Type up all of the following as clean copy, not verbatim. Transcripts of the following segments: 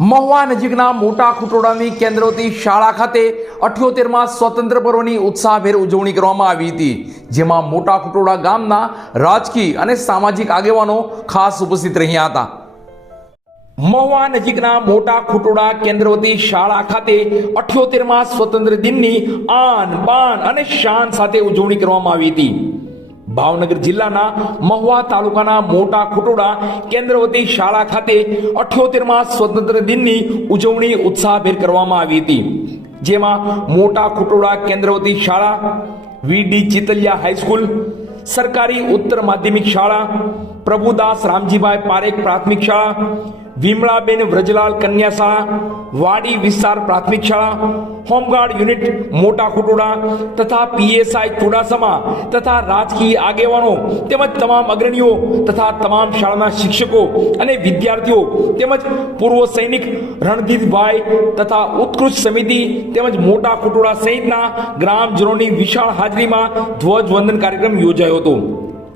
મહુવા નજીકના મોટા ખુટોડાની કેન્દ્રવતી શાળા ખાતે 78માં સ્વતંત્ર પર્વની ઉત્સાહભેર ઉજવણી કરવામાં આવી હતી, જેમાં મોટા ખુટોડા ગામના રાજકીય અને સામાજિક આગેવાનો ખાસ ઉપસ્થિત રહ્યા હતા. મહુવા નજીકના મોટા ખુટોડા કેન્દ્રવતી શાળા ખાતે 78માં સ્વતંત્ર દિનની આન બાન અને શાન સાથે ઉજવણી કરવામાં આવી હતી. ભાવનગર જિલ્લાના મહુવા તાલુકાના મોટા ખુટોડા કેન્દ્રવતી શાળા ખાતે 78માં સ્વતંત્ર દિનની ઉજવણી ઉત્સાહભેર કરવામાં આવી હતી, જેમાં મોટા ખુટોડા કેન્દ્રવતી શાળા, વીડી ચિતલિયા હાઈસ્કૂલ, સરકારી ઉત્તર માધ્યમિક શાળા, પ્રભુદાસ રામજીભાઈ પારેખ પ્રાથમિક શાળા, વિમળાબેન વ્રજલાલ કન્યા શાળા, વાડી વિસ્તાર પ્રાથમિક શાળા, હોમગાર્ડ યુનિટ મોટા ખુટોડા તથા પીએસઆઈ ચુડાસમા તથા રાજકીય આગેવાનો તેમજ તમામ અગ્રણીઓ તથા તમામ શાળાના શિક્ષકો અને વિદ્યાર્થીઓ તેમજ પૂર્વ સૈનિક રણજીતભાઈ તથા ઉત્કૃષ્ટ સમિતિ તેમજ મોટા ખુટોડા સહિતના ગ્રામજનોની વિશાળ હાજરીમાં ધ્વજવંદન કાર્યક્રમ યોજાયો હતો,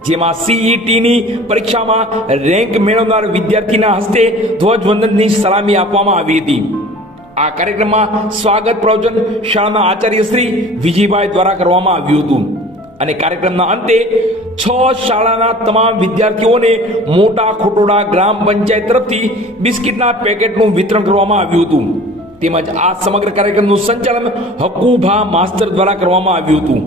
જેમાં સીઈટીની પરીક્ષામાં રેન્ક મેળવનાર વિદ્યાર્થીના હસ્તે ધ્વજવંદનની સલામી આપવામાં આવી હતી. આ કાર્યક્રમમાં સ્વાગત પ્રવચન શાળાના આચાર્ય શ્રી વિજયભાઈ દ્વારા કરવામાં આવ્યું હતું અને કાર્યક્રમના અંતે 6 શાળાના તમામ વિદ્યાર્થીઓને મોટા ખુટોડા ગ્રામ પંચાયત તરફથી બિસ્કિટના પેકેટનું વિતરણ કરવામાં આવ્યું હતું. તેમજ આ સમગ્ર કાર્યક્રમનું સંચાલન હકુભા માસ્તર દ્વારા કરવામાં આવ્યું હતું.